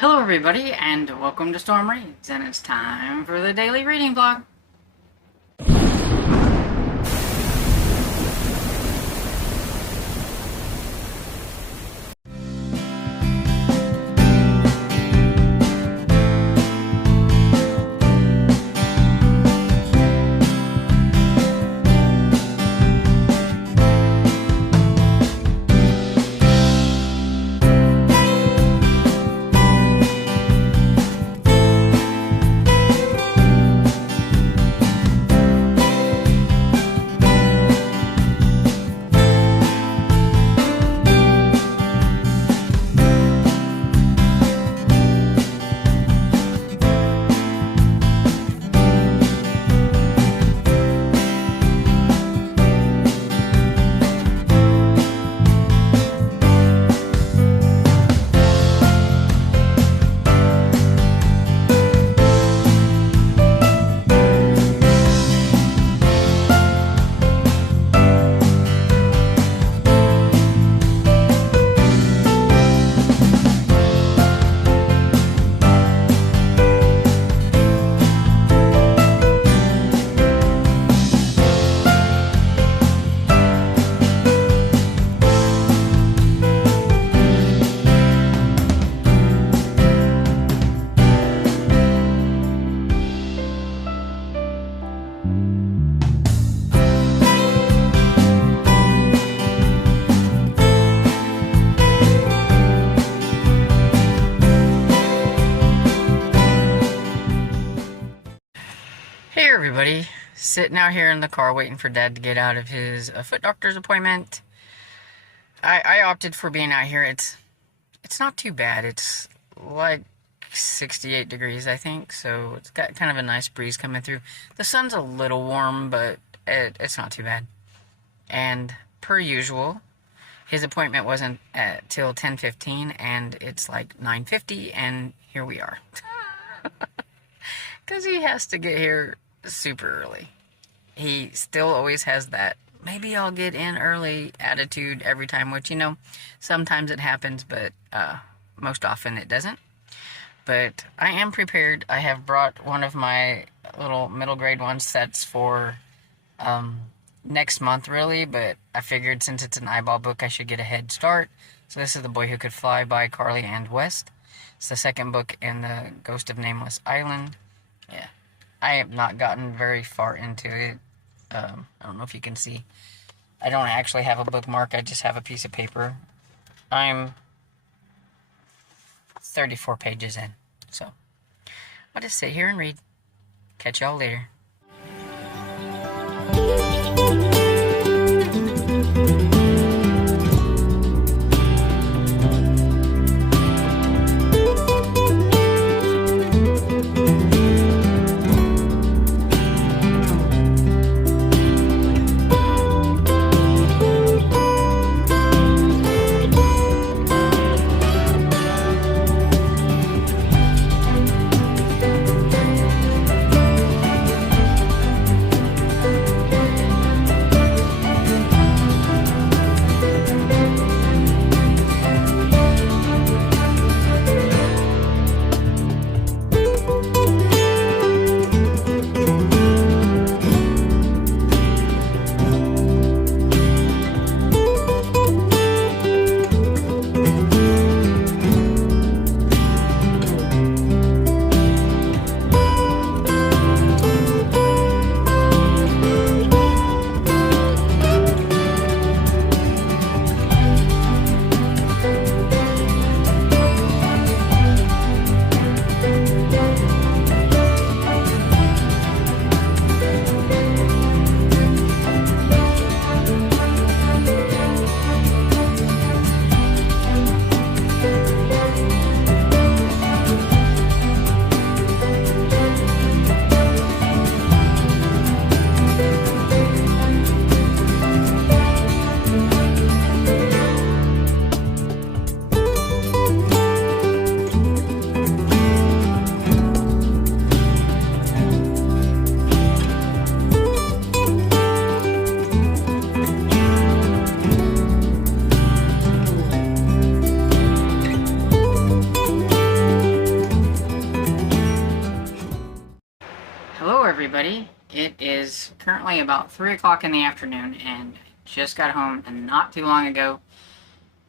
Hello everybody and welcome to Storm Reads, and it's time for the daily reading vlog. Hey everybody, sitting out here in the car waiting for Dad to get out of his foot doctor's appointment. I opted for being out here. It's not too bad. It's like 68 degrees, I think, so it's got kind of a nice breeze coming through. The sun's a little warm, but it's not too bad. And per usual, his appointment wasn't till 10:15, and it's like 9:50, and here we are. Because he has to get here super early. He still always has that, maybe I'll get in early attitude every time, which, sometimes it happens, but most often it doesn't. But I am prepared. I have brought one of my little middle grade one sets for next month, really, but I figured since it's an eyeball book, I should get a head start. So this is The Boy Who Could Fly by Carly and West. It's the second book in the Ghost of Nameless Island. Yeah, I have not gotten very far into it. I don't know if you can see. I don't actually have a bookmark. I just have a piece of paper. I'm 34 pages in. So, I'll just sit here and read. Catch y'all later. everybody. It is currently about 3 o'clock in the afternoon, and I just got home, and not too long ago.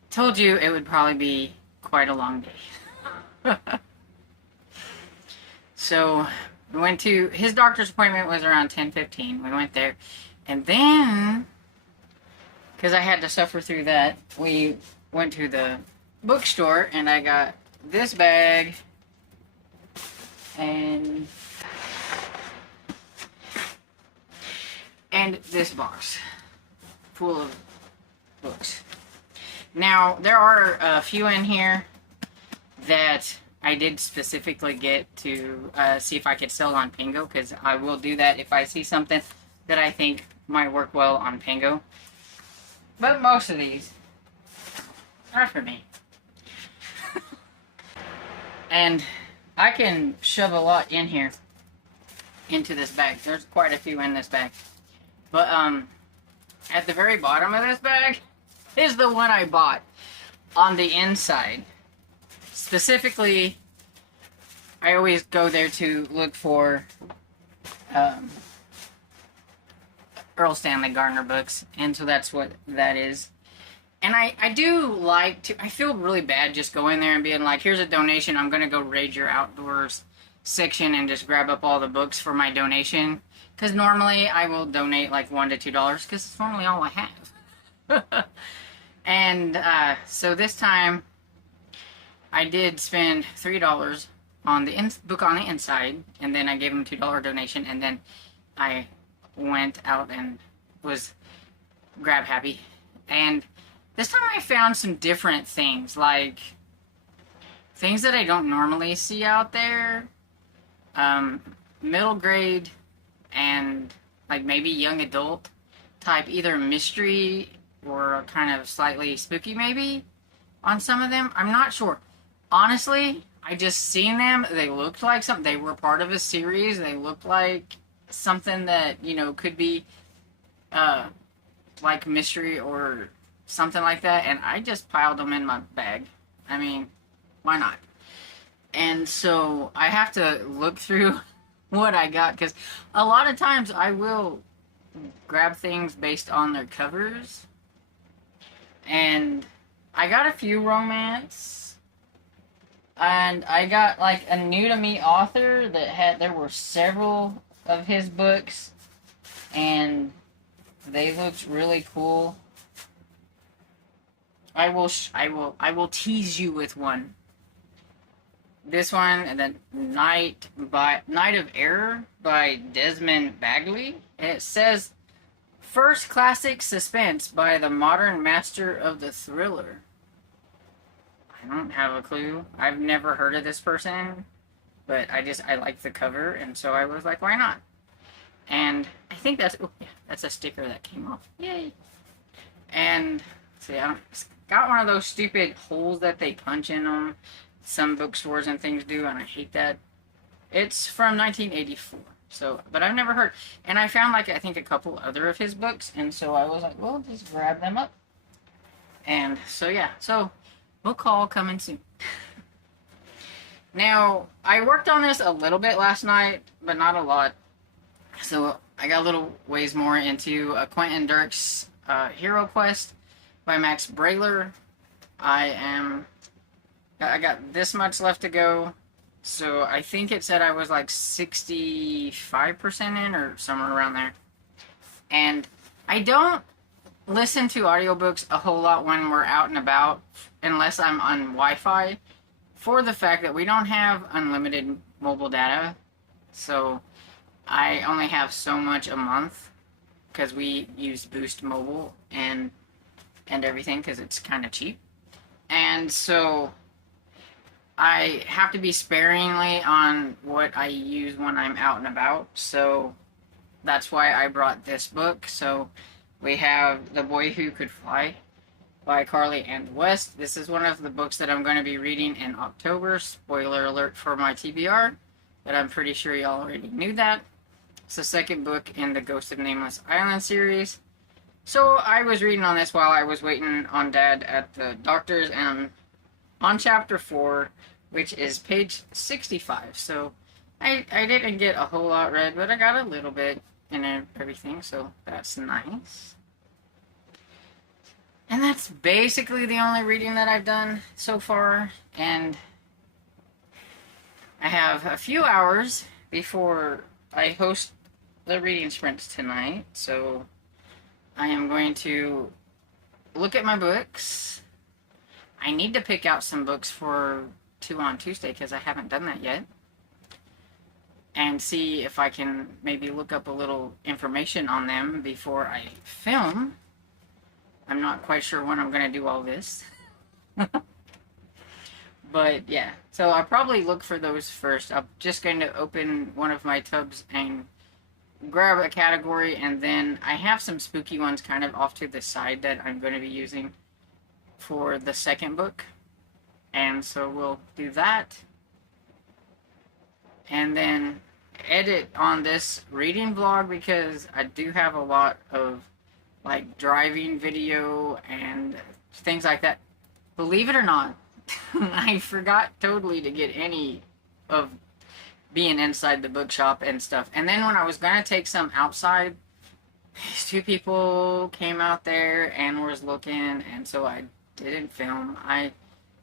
Told you it would probably be quite a long day. So, we went to, his doctor's appointment was around 10:15. We went there, and then, because I had to suffer through that, we went to the bookstore, and I got this bag, and this box full of books. Now, there are a few in here that I did specifically get to see if I could sell on Pango, because I will do that if I see something that I think might work well on Pango. But most of these are for me. And I can shove a lot in here, into this bag. There's quite a few in this bag. But, at the very bottom of this bag is the one I bought on the inside. Specifically, I always go there to look for, Earl Stanley Gardner books, and so that's what that is. And I do like to, I feel really bad just going there and being like, here's a donation, I'm going to go raid your outdoors section and just grab up all the books for my donation. Because normally I will donate like $1 to $2, because it's normally all I have. And so this time I did spend $3 on the book on the inside, and then I gave him a $2 donation, and then I went out and was grab happy. And this time I found some different things, like things that I don't normally see out there. Middle grade and like maybe young adult type, either mystery or kind of slightly spooky maybe on some of them. I'm not sure. Honestly, I just seen them. They looked like something. They were part of a series. They looked like something that, you know, could be like mystery or something like that. And I just piled them in my bag. I mean, why not? And so I have to look through what I got, because a lot of times I will grab things based on their covers. And I got a few romance. And I got like a new to me author that had, there were several of his books, and they looked really cool. I will tease you with one. This one, and then Night of Error by Desmond Bagley. And it says, first classic suspense by the modern master of the thriller. I don't have a clue. I've never heard of this person, but I like the cover, and so I was like, why not? And I think that's, oh yeah, that's a sticker that came off. Yay! And see, I got one of those stupid holes that they punch in them. Some bookstores and things do, and I hate that. It's from 1984, so, but I've never heard. And I found, like, I think a couple other of his books, and so I was like, well, just grab them up. And so, yeah, so book haul coming soon. Now, I worked on this a little bit last night, but not a lot. So I got a little ways more into Quentin Dirk's Hero Quest by Max Brailer. I got this much left to go, so I think it said I was like 65% in, or somewhere around there. And I don't listen to audiobooks a whole lot when we're out and about, unless I'm on Wi-Fi, for the fact that we don't have unlimited mobile data. So I only have so much a month, because we use Boost Mobile and everything, because it's kind of cheap. And so I have to be sparingly on what I use when I'm out and about, so that's why I brought this book. So we have The Boy Who Could Fly by Carly and West. This is one of the books that I'm going to be reading in October. Spoiler alert for my TBR, but I'm pretty sure y'all already knew that. It's the second book in the Ghost of Nameless Island series. So I was reading on this while I was waiting on Dad at the doctor's, and I'm on chapter 4, which is page 65. So I didn't get a whole lot read, but I got a little bit and everything, so that's nice. And that's basically the only reading that I've done so far, and I have a few hours before I host the reading sprints tonight, so I am going to look at my books. I need to pick out some books for 2 on Tuesday because I haven't done that yet. And see if I can maybe look up a little information on them before I film. I'm not quite sure when I'm going to do all this. But yeah, so I'll probably look for those first. I'm just going to open one of my tubs and grab a category, and then I have some spooky ones kind of off to the side that I'm going to be using for the second book. And so we'll do that. And then edit on this reading vlog because I do have a lot of like driving video and things like that. Believe it or not, I forgot totally to get any of being inside the bookshop and stuff. And then when I was going to take some outside, these 2 people came out there and was looking, and so I didn't film. I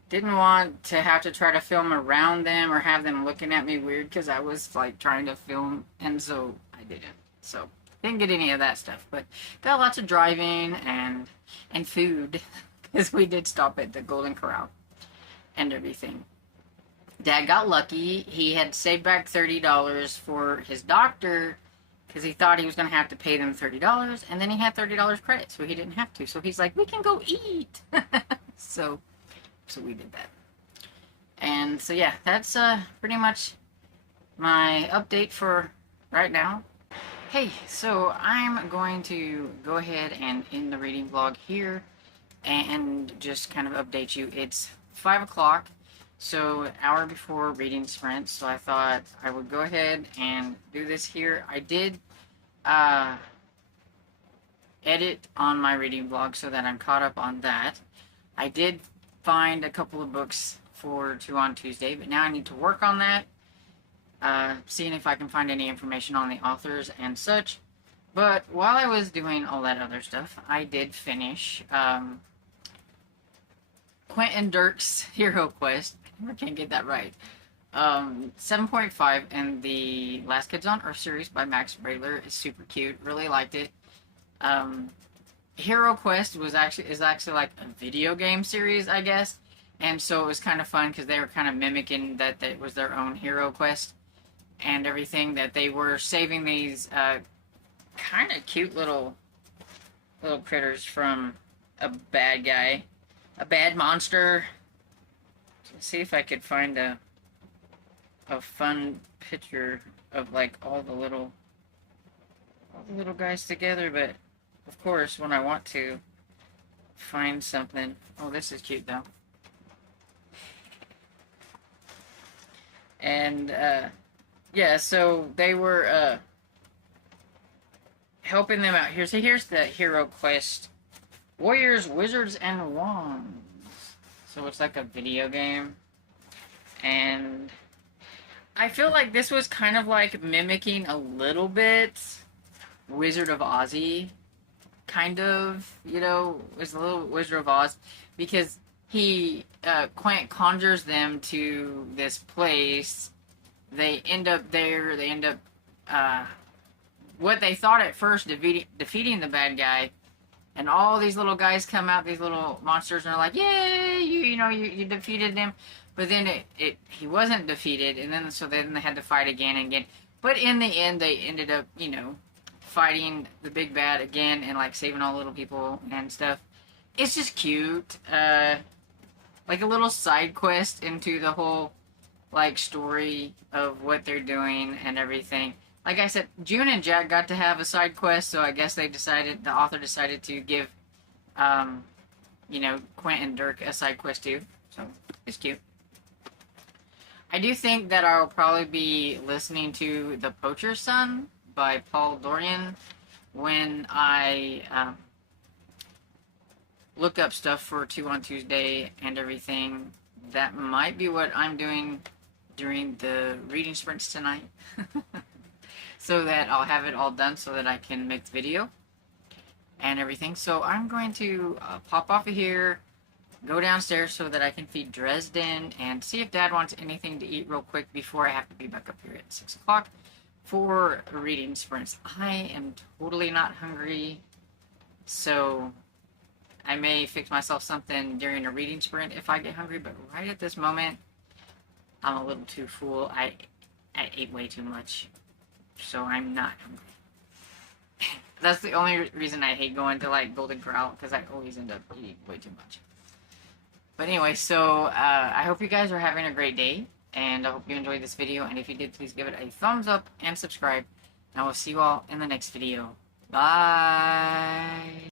didn't want to have to try to film around them or have them looking at me weird because I was like trying to film, and so I didn't. So didn't get any of that stuff, but got lots of driving and food because we did stop at the Golden Corral and everything. Dad got lucky. He had saved back $30 for his doctor because he thought he was going to have to pay them $30, and then he had $30 credit, so he didn't have to. So he's like, we can go eat. So we did that. And so yeah, that's pretty much my update for right now. Hey, so I'm going to go ahead and end the reading vlog here and just kind of update you. It's 5 o'clock, so an hour before reading sprint, so I thought I would go ahead and do this here. I did edit on my reading vlog so that I'm caught up on that. I did find a couple of books for 2 on Tuesday, but now I need to work on that, seeing if I can find any information on the authors and such. But while I was doing all that other stuff, I did finish Quentin Dirk's Hero Quest. I can't get that right. 7.5 and the Last Kids on Earth series by Max Brailer is super cute. Really liked it. Hero Quest is actually like a video game series, I guess, and so it was kind of fun because they were kind of mimicking that it was their own Hero Quest and everything, that they were saving these kind of cute little critters from a bad guy, a bad monster. Let's see if I could find a fun picture of like all the little guys together, but of course, when I want to find something... Oh, this is cute, though. And, yeah, so they were, helping them out here. So here's the Hero Quest. Warriors, Wizards, and Wands. So it's like a video game. And I feel like this was kind of like mimicking a little bit Wizard of Ozzy. Kind of, you know, is a little Wizard of Oz, because he, Quint conjures them to this place. They end up there, what they thought at first defeating the bad guy, and all these little guys come out, these little monsters, and are like, yay, you defeated them. But then he wasn't defeated, and then they had to fight again and again. But in the end, they ended up, fighting the big bad again and like saving all the little people and stuff. It's just cute, like a little side quest into the whole like story of what they're doing and everything. Like I said, June and Jack got to have a side quest, so I guess the author decided to give Quint and Dirk a side quest too, so it's cute. I do think that I'll probably be listening to The Poacher's Son by Paul Dorian when I look up stuff for 2 on Tuesday and everything. That might be what I'm doing during the reading sprints tonight. So that I'll have it all done so that I can make the video and everything. So I'm going to pop off of here, go downstairs so that I can feed Dresden and see if Dad wants anything to eat real quick before I have to be back up here at 6 o'clock for reading sprints. I am totally not hungry, so I may fix myself something during a reading sprint if I get hungry, but right at this moment, I'm a little too full. I ate way too much, so I'm not hungry. That's the only reason I hate going to like Golden Corral, because I always end up eating way too much. But anyway, so I hope you guys are having a great day, and I hope you enjoyed this video, and if you did, please give it a thumbs up and subscribe, and I will see you all in the next video. Bye!